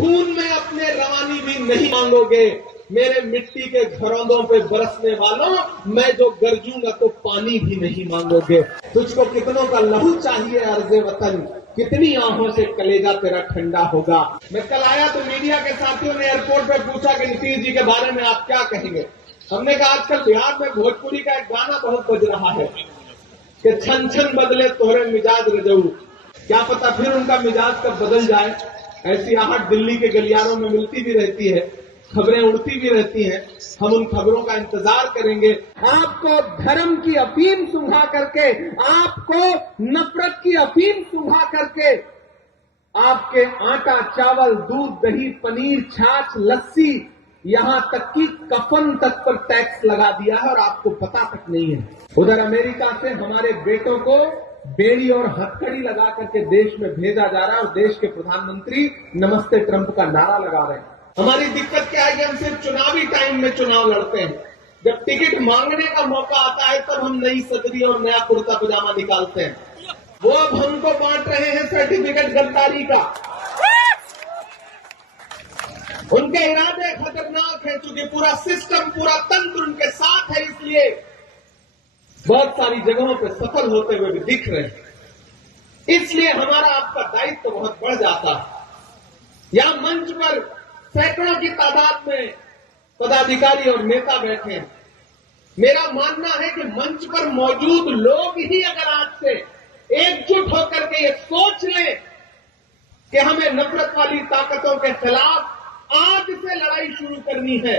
खून में अपने रवानी भी नहीं मांगोगे। मेरे मिट्टी के घरौंदों पे बरसने वालों, मैं जो गरजूंगा तो पानी भी नहीं मांगोगे। तुझको कितनों का लहू चाहिए अर्ज़े वतन, कितनी आंखों से कलेजा तेरा ठंडा होगा। मैं कल आया तो मीडिया के साथियों ने एयरपोर्ट पे पूछा कि नीतीश जी के बारे में आप क्या कहेंगे। हमने कहा आजकल बिहार में भोजपुरी का एक गाना बहुत बज रहा है कि छन छन बदले तोहरे मिजाज रजऊ। क्या पता फिर उनका मिजाज कब बदल जाए। ऐसी आहट दिल्ली के गलियारों में मिलती भी रहती है, खबरें उड़ती भी रहती हैं। हम उन खबरों का इंतजार करेंगे। आपको धर्म की अफीम सुंघा करके, आपको नफरत की अफीम सुंघा करके, आपके आटा, चावल, दूध, दही, पनीर, छाछ, लस्सी, यहां तक कि कफन तक पर टैक्स लगा दिया है और आपको पता तक नहीं है। उधर अमेरिका से हमारे बेटों को बेड़ी और हथकड़ी लगा करके देश में भेजा जा रहा है और देश के प्रधानमंत्री नमस्ते ट्रंप का नारा लगा रहे हैं। हमारी दिक्कत क्या है कि हम सिर्फ चुनावी टाइम में चुनाव लड़ते हैं। जब टिकट मांगने का मौका आता है तब हम नई सदरी और नया कुर्ता पजामा निकालते हैं। वो अब हमको बांट रहे हैं सर्टिफिकेट गद्दारी का। उनके इरादे खतरनाक हैं, चूंकि पूरा सिस्टम, पूरा तंत्र उनके साथ है, इसलिए बहुत सारी जगहों पे सफल होते हुए भी दिख रहे हैं। इसलिए हमारा आपका दायित्व तो बहुत बढ़ जाता है। यहां मंच पर सैकड़ों की तादाद में पदाधिकारी और नेता बैठे हैं। मेरा मानना है कि मंच पर मौजूद लोग ही अगर आज से एकजुट होकर के ये सोच लें कि हमें नफरत वाली ताकतों के खिलाफ आज से लड़ाई शुरू करनी है।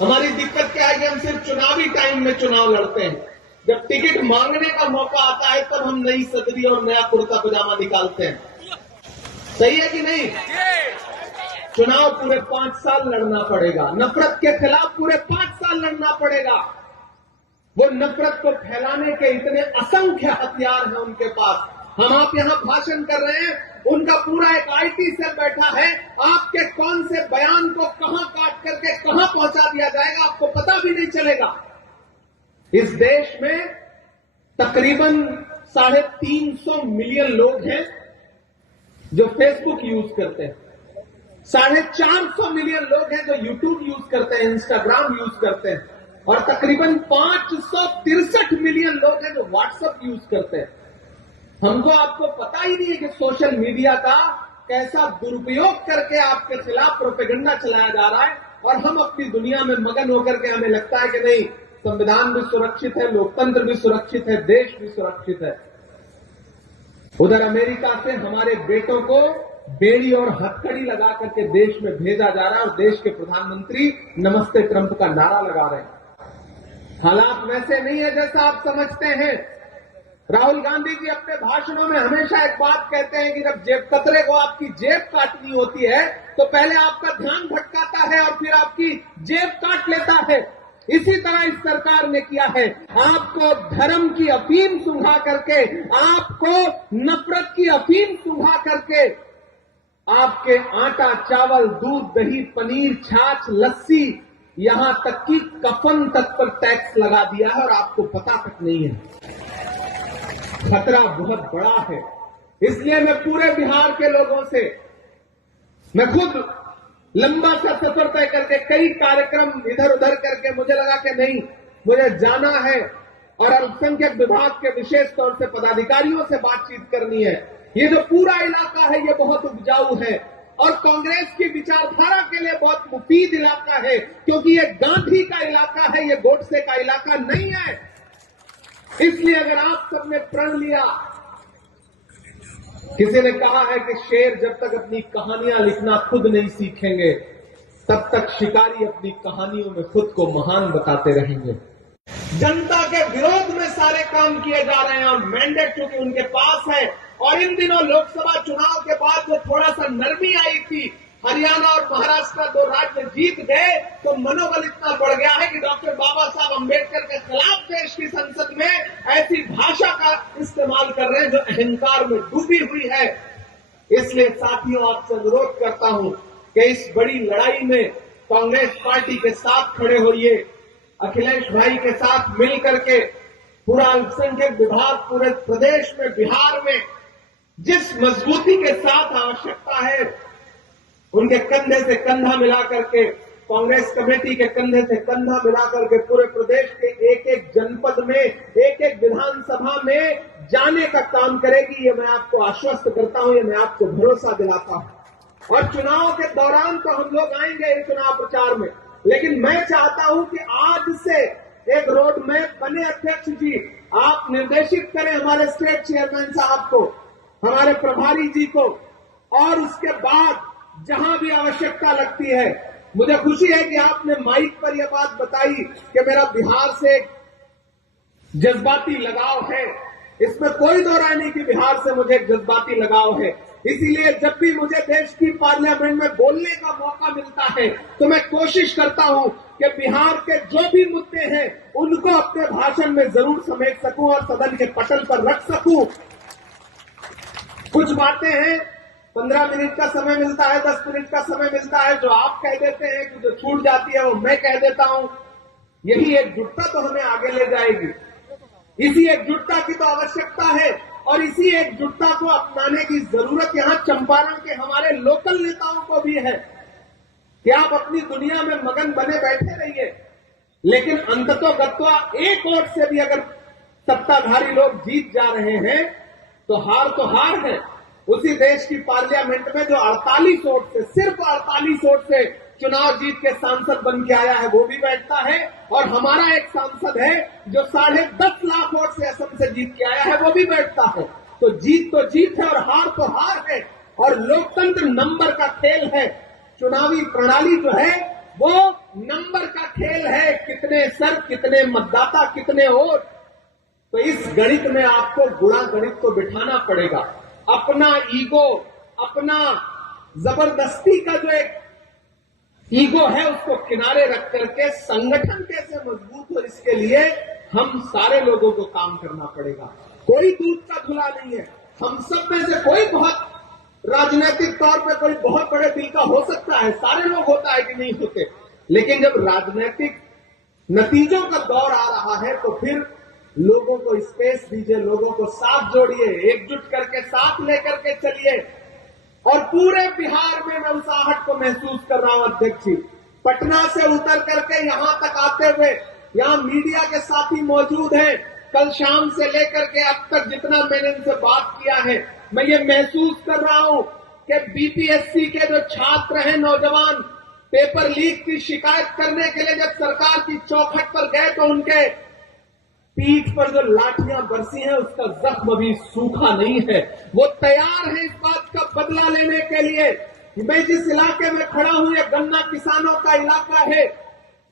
हमारी दिक्कत क्या है कि हम सिर्फ चुनावी टाइम में चुनाव लड़ते हैं। जब टिकट मांगने का मौका आता है तब हम नई सदरी और नया कुर्ता पजामा निकालते हैं। सही है कि नहीं? चुनाव पूरे 5 साल लड़ना पड़ेगा। नफरत के खिलाफ पूरे 5 साल लड़ना पड़ेगा। वो नफरत को फैलाने के इतने असंख्य हथियार हैं उनके पास। हम आप यहां भाषण कर रहे हैं, उनका पूरा एक आईटी सेल बैठा है। आपके कौन से बयान को कहां काट करके कहां पहुंचा दिया जाएगा आपको पता भी नहीं चलेगा। इस देश में तकरीबन 350 मिलियन लोग हैं जो फेसबुक यूज करते हैं। 450 मिलियन लोग हैं जो यूट्यूब यूज करते हैं, इंस्टाग्राम यूज करते हैं, और तकरीबन 563 मिलियन लोग हैं जो व्हाट्सएप यूज करते हैं। हमको आपको पता ही नहीं है कि सोशल मीडिया का कैसा दुरुपयोग करके आपके खिलाफ प्रोपेगेंडा चलाया जा रहा है, और हम अपनी दुनिया में मगन होकर के हमें लगता है कि नहीं, संविधान भी सुरक्षित है, लोकतंत्र भी सुरक्षित है, देश भी सुरक्षित है। उधर अमेरिका से हमारे बेटों को बेड़ी और हथकड़ी लगा करके देश में भेजा जा रहा है और देश के प्रधानमंत्री नमस्ते ट्रंप का नारा लगा रहे हैं। हालात वैसे नहीं है जैसा आप समझते हैं। राहुल गांधी जी अपने भाषणों में हमेशा एक बात कहते हैं कि जब जेब कतरे को आपकी जेब काटनी होती है तो पहले आपका ध्यान भटकाता है और फिर आपकी जेब काट लेता है। इसी तरह इस सरकार ने किया है। आपको धर्म की अफीम सुंघा करके, आपको नफरत की अफीम सुंघा करके, आपके आटा, चावल, दूध, दही, पनीर, छाछ, लस्सी, यहां तक कि कफन तक पर टैक्स लगा दिया है और आपको पता तक नहीं है। खतरा बहुत बड़ा है। इसलिए मैं पूरे बिहार के लोगों से, मैं खुद लंबा सा सफर तय करके कई कार्यक्रम इधर उधर करके मुझे लगा कि नहीं, मुझे जाना है और अल्पसंख्यक विभाग के विशेष तौर से पदाधिकारियों से बातचीत करनी है। ये जो पूरा इलाका है ये बहुत उपजाऊ है और कांग्रेस की विचारधारा के लिए बहुत मुफीद इलाका है, क्योंकि ये गांधी का इलाका है, ये गोडसे का इलाका नहीं है। इसलिए अगर आप सबने प्रण लिया, किसी ने कहा है कि शेर जब तक अपनी कहानियां लिखना खुद नहीं सीखेंगे तब तक शिकारी अपनी कहानियों में खुद को महान बताते रहेंगे। जनता के विरोध में सारे काम किए जा रहे हैं और मैंडेट क्योंकि उनके पास है। और इन दिनों लोकसभा चुनाव के बाद जो थोड़ा सा नरमी आई थी, हरियाणा और महाराष्ट्र 2 राज्य जीत गए, तो मनोबल इतना बढ़ गया है कि डॉक्टर बाबा साहब अंबेडकर के खिलाफ देश की संसद में ऐसी भाषा का इस्तेमाल कर रहे हैं जो अहंकार में डूबी हुई है। इसलिए साथियों, आपसे अनुरोध करता हूं कि इस बड़ी लड़ाई में कांग्रेस पार्टी के साथ खड़े होइए, अखिलेश भाई के साथ मिल करके पूरा अल्पसंख्यक विभाग पूरे प्रदेश में, बिहार में जिस मजबूती के साथ आवश्यकता है उनके कंधे से कंधा मिला करके, कांग्रेस कमेटी के कंधे से कंधा मिला करके पूरे प्रदेश के एक एक जनपद में, एक एक विधानसभा में जाने का काम करेगी। ये मैं आपको आश्वस्त करता हूं, ये मैं आपको भरोसा दिलाता हूं। और चुनाव के दौरान तो हम लोग आएंगे इस चुनाव प्रचार में, लेकिन मैं चाहता हूं कि आज से एक रोड मैप बने। अध्यक्ष जी, आप निर्देशित करें हमारे स्टेट चेयरमैन साहब को, हमारे प्रभारी जी को, और उसके बाद जहां भी आवश्यकता लगती है, मुझे खुशी है कि आपने माइक पर यह बात बताई कि मेरा बिहार से जज्बाती लगाव है। इसमें कोई दो राय नहीं कि बिहार से मुझे जज्बाती लगाव है। इसीलिए जब भी मुझे देश की पार्लियामेंट में बोलने का मौका मिलता है तो मैं कोशिश करता हूं कि बिहार के जो भी मुद्दे हैं उनको अपने भाषण में जरूर समेट सकूं और सदन के पटल पर रख सकूं। कुछ बातें हैं, 15 मिनट का समय मिलता है, 10 मिनट का समय मिलता है, जो आप कह देते हैं कि जो छूट जाती है वो मैं कह देता हूं। यही एकजुटता तो हमें आगे ले जाएगी। इसी एकजुटता की तो आवश्यकता है और इसी एकजुटता को अपनाने की जरूरत यहां चंपारण के हमारे लोकल नेताओं को भी है कि आप अपनी दुनिया में मगन बने बैठे रहिए, लेकिन अंततोगत्वा एक ओर से भी अगर सत्ताधारी लोग जीत जा रहे हैं तो हार है। उसी देश की पार्लियामेंट में जो 48 वोट से, सिर्फ 48 वोट से चुनाव जीत के सांसद बन के आया है वो भी बैठता है, और हमारा एक सांसद है जो 10.5 लाख वोट से असम से जीत के आया है वो भी बैठता है। तो जीत है और हार है, और लोकतंत्र नंबर का खेल है। चुनावी प्रणाली जो है वो नंबर का खेल है, कितने सर, कितने मतदाता, कितने वोट। तो इस गणित में आपको गुणा गणित को बिठाना पड़ेगा। अपना ईगो, अपना जबरदस्ती का जो एक ईगो है उसको किनारे रख करके संगठन कैसे मजबूत हो, इसके लिए हम सारे लोगों को काम करना पड़ेगा। कोई दूध का धुला नहीं है। हम सब में से कोई बहुत राजनीतिक तौर पे कोई बहुत बड़े दिल का हो सकता है, सारे लोग होता है कि नहीं होते, लेकिन जब राजनीतिक नतीजों का दौर आ रहा है तो फिर लोगों को स्पेस दीजिए, लोगों को साथ जोड़िए, एकजुट करके साथ लेकर के चलिए। और पूरे बिहार में मैं उस आहट को महसूस कर रहा हूं अध्यक्ष जी। पटना से उतर करके यहां तक आते हुए, यहां मीडिया के साथी मौजूद हैं, कल शाम से लेकर के अब तक जितना मैंने इनसे बात किया है, मैं ये महसूस कर रहा हूं कि बीपीएससी के जो छात्र हैं, नौजवान, पेपर लीक की शिकायत करने के लिए जब सरकार की चौखट पर गए तो उनके पीठ पर जो लाठियां बरसी हैं उसका जख्म अभी सूखा नहीं है। वो तैयार है इस बात का बदला लेने के लिए। मैं जिस इलाके में खड़ा हूं ये गन्ना किसानों का इलाका है,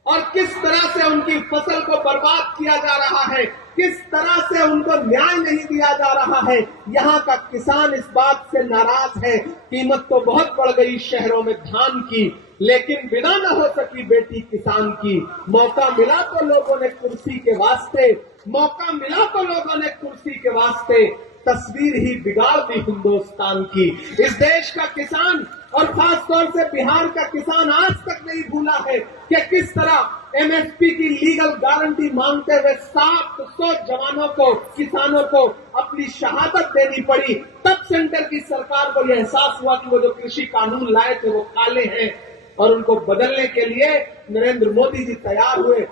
और किस तरह से उनकी फसल को बर्बाद किया जा रहा है, किस तरह से उनको न्याय नहीं दिया जा रहा है। यहाँ का किसान इस बात से नाराज है। कीमत तो बहुत बढ़ गई शहरों में धान की, लेकिन बिना न हो सकी बेटी किसान की। मौका मिला तो लोगों ने कुर्सी के वास्ते, मौका मिला तो लोगों ने कुर्सी के वास्ते तस्वीर ही बिगाड़ दी हिंदुस्तान की। इस देश का किसान और खासतौर से बिहार का किसान आज तक नहीं भूला है कि किस तरह एमएसपी की लीगल गारंटी मांगते हुए 700 जवानों को, किसानों को अपनी शहादत देनी पड़ी। तब सेंटर की सरकार को यह एहसास हुआ कि वो जो कृषि कानून लाए थे वो काले हैं, और उनको बदलने के लिए नरेंद्र मोदी जी तैयार हुए।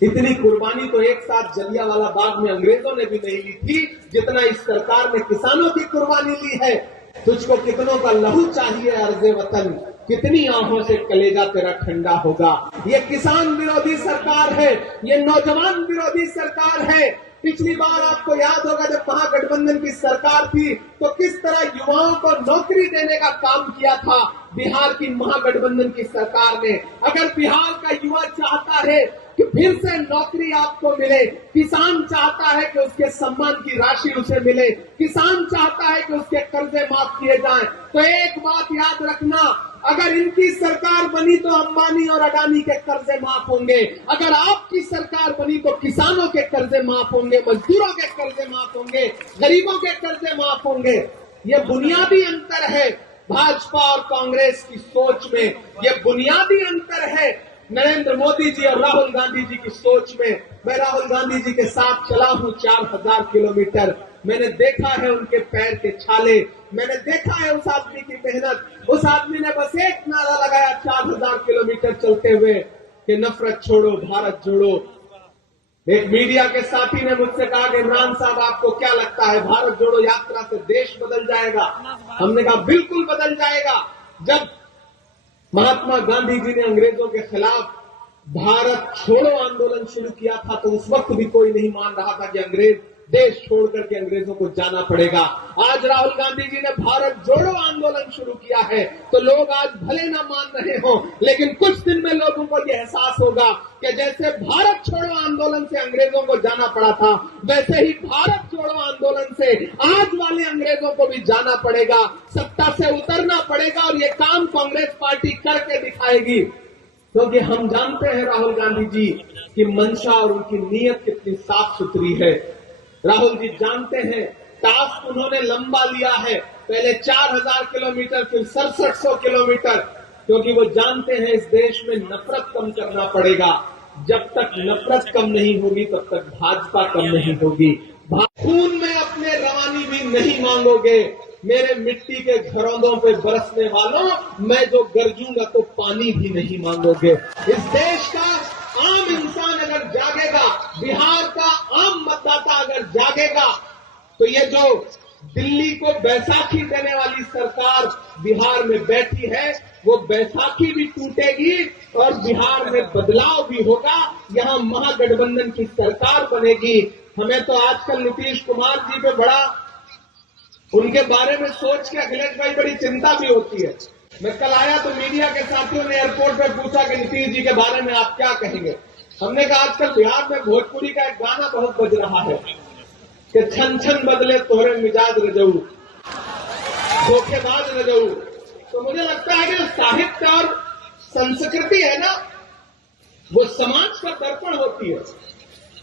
इतनी कुर्बानी तो एक साथ जलियांवाला बाग में अंग्रेजों ने भी नहीं ली थी जितना इस सरकार ने किसानों की कुर्बानी ली है। तुझको कितनों का लहू चाहिए अर्ज़े वतन, कितनी आंखों से कलेजा तेरा ठंडा होगा। ये किसान विरोधी सरकार है, ये नौजवान विरोधी सरकार है। पिछली बार आपको याद होगा जब महागठबंधन की सरकार थी तो किस तरह युवाओं को नौकरी देने का काम किया था बिहार की महागठबंधन की सरकार ने। अगर बिहार का युवा चाहता है कि फिर से नौकरी आपको मिले, किसान चाहता है कि उसके सम्मान की राशि उसे मिले, किसान चाहता है कि उसके कर्जे माफ किए जाएं, तो एक बात याद रखना, अगर इनकी सरकार बनी तो अंबानी और अडानी के कर्जे माफ होंगे। अगर आपकी सरकार बनी तो किसानों के कर्जे माफ होंगे, मजदूरों के कर्जे माफ होंगे, गरीबों के कर्जे माफ होंगे। ये बुनियादी अंतर है भाजपा और कांग्रेस की सोच में, ये बुनियादी अंतर है नरेंद्र मोदी जी और राहुल गांधी जी की सोच में। मैं राहुल गांधी जी के साथ चला हूं 4000 किलोमीटर। मैंने देखा है उनके पैर के छाले, मैंने देखा है उस आदमी की मेहनत। उस आदमी ने बस एक नारा लगाया 4000 किलोमीटर चलते हुए कि नफरत छोड़ो, भारत जोड़ो। एक मीडिया के साथी ने मुझसे कहा कि इमरान साहब आपको क्या लगता है भारत जोड़ो यात्रा से देश बदल जाएगा? हमने कहा बिल्कुल बदल जाएगा। जब महात्मा गांधी जी ने अंग्रेजों के खिलाफ भारत छोड़ो आंदोलन शुरू किया था तो उस वक्त भी कोई नहीं मान रहा था कि अंग्रेज देश छोड़ करके अंग्रेजों को जाना पड़ेगा। आज राहुल गांधी जी ने भारत जोड़ो आंदोलन शुरू किया है तो लोग आज भले ना मान रहे हो, लेकिन कुछ दिन में लोगों को यह एहसास होगा कि जैसे भारत छोड़ो आंदोलन से अंग्रेजों को जाना पड़ा था, वैसे ही भारत छोड़ो आंदोलन से आज वाले अंग्रेजों को भी जाना पड़ेगा, सत्ता से उतरना पड़ेगा। और ये काम कांग्रेस पार्टी करके दिखाएगी, क्योंकि हम जानते हैं राहुल गांधी जी की मंशा और उनकी नीयत कितनी साफ सुथरी है। राहुल जी जानते हैं टास्क उन्होंने लंबा लिया है, पहले 4000 किलोमीटर, फिर 6700 किलोमीटर, क्योंकि वो जानते हैं इस देश में नफरत कम करना पड़ेगा। जब तक नफरत कम नहीं होगी तब तक भाजपा कम नहीं होगी। खून में अपने रवानी भी नहीं मांगोगे, मेरे मिट्टी के घरौंदों पे बरसने वालों, मैं जो गरजूंगा तो पानी भी नहीं मांगोगे। इस देश का आम इंसान अगर जागेगा, बिहार का आम मतदाता अगर जागेगा, तो ये जो दिल्ली को बैसाखी देने वाली सरकार बिहार में बैठी है, वो बैसाखी भी टूटेगी और बिहार में बदलाव भी होगा। यहाँ महागठबंधन की सरकार बनेगी। हमें तो आजकल नीतीश कुमार जी पे बड़ा, उनके बारे में सोच के अखिलेश भाई बड़ी चिंता भी होती है। मैं कल आया तो मीडिया के साथियों ने एयरपोर्ट पर पूछा कि नीतीश जी के बारे में आप क्या कहेंगे। हमने कहा आजकल बिहार में भोजपुरी का एक गाना बहुत बज रहा है कि छन छन बदले तोहरे मिजाज रजऊ, धोखेबाज रजऊ। तो मुझे लगता है कि साहित्य और संस्कृति है ना, वो समाज का दर्पण होती है।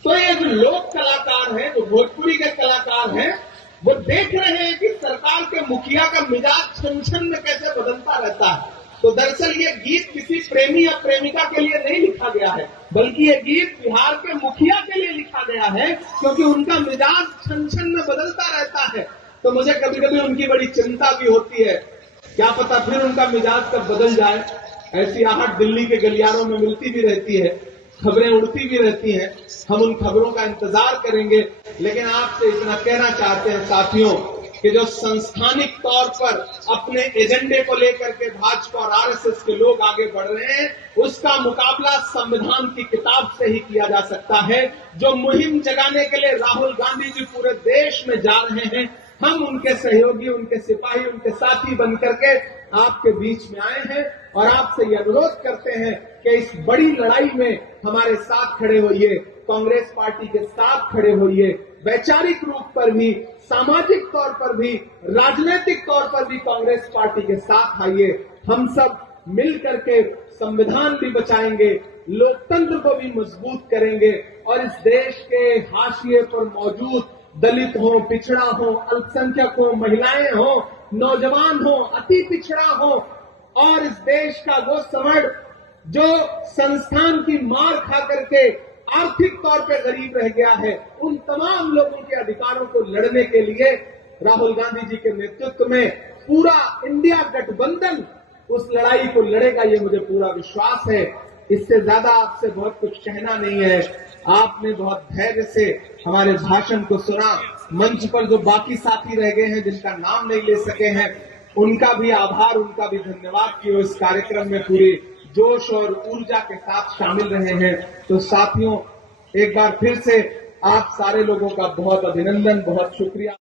तो ये जो लोक कलाकार हैं, जो भोजपुरी के कलाकार हैं, वो देख रहे हैं कि सरकार के मुखिया का मिजाज छन छन में कैसे बदलता रहता है। तो दरअसल ये गीत किसी प्रेमी या प्रेमिका के लिए नहीं लिखा गया है, बल्कि ये गीत बिहार के मुखिया के लिए लिखा गया है, क्योंकि उनका मिजाज छन छन में बदलता रहता है। तो मुझे कभी कभी उनकी बड़ी चिंता भी होती है, क्या पता फिर उनका मिजाज कब बदल जाए। ऐसी आहट दिल्ली के गलियारों में मिलती भी रहती है, खबरें उड़ती भी रहती हैं। हम उन खबरों का इंतजार करेंगे, लेकिन आपसे इतना कहना चाहते हैं साथियों कि जो संस्थानिक तौर पर अपने एजेंडे को लेकर के भाजपा और आरएसएस के लोग आगे बढ़ रहे हैं, उसका मुकाबला संविधान की किताब से ही किया जा सकता है। जो मुहिम जगाने के लिए राहुल गांधी जी पूरे देश में जा रहे हैं, हम उनके सहयोगी, उनके सिपाही, उनके साथी बन करके आपके बीच में आए हैं और आपसे ये अनुरोध करते हैं कि इस बड़ी लड़ाई में हमारे साथ खड़े होइए, कांग्रेस पार्टी के साथ खड़े होइए। वैचारिक रूप पर भी, सामाजिक तौर पर भी, राजनीतिक तौर पर भी कांग्रेस पार्टी के साथ आइए। हम सब मिल करके संविधान भी बचाएंगे, लोकतंत्र को भी मजबूत करेंगे और इस देश के हाशिए पर मौजूद दलित हो, पिछड़ा हो, अल्पसंख्यक हो, महिलाएं हो, नौजवान हो, अति पिछड़ा हो और इस देश का वो समड़ जो संस्थान की मार खा करके आर्थिक तौर पर गरीब रह गया है, उन तमाम लोगों के अधिकारों को लड़ने के लिए राहुल गांधी जी के नेतृत्व में पूरा इंडिया गठबंधन उस लड़ाई को लड़ेगा, ये मुझे पूरा विश्वास है। इससे ज्यादा आपसे बहुत कुछ कहना नहीं है। आपने बहुत धैर्य से हमारे भाषण को सुना। मंच पर जो बाकी साथी रह गए हैं जिनका नाम नहीं ले सके हैं, उनका भी आभार, उनका भी धन्यवाद कि वो इस कार्यक्रम में पूरे जोश और ऊर्जा के साथ शामिल रहे हैं। तो साथियों, एक बार फिर से आप सारे लोगों का बहुत अभिनंदन, बहुत शुक्रिया।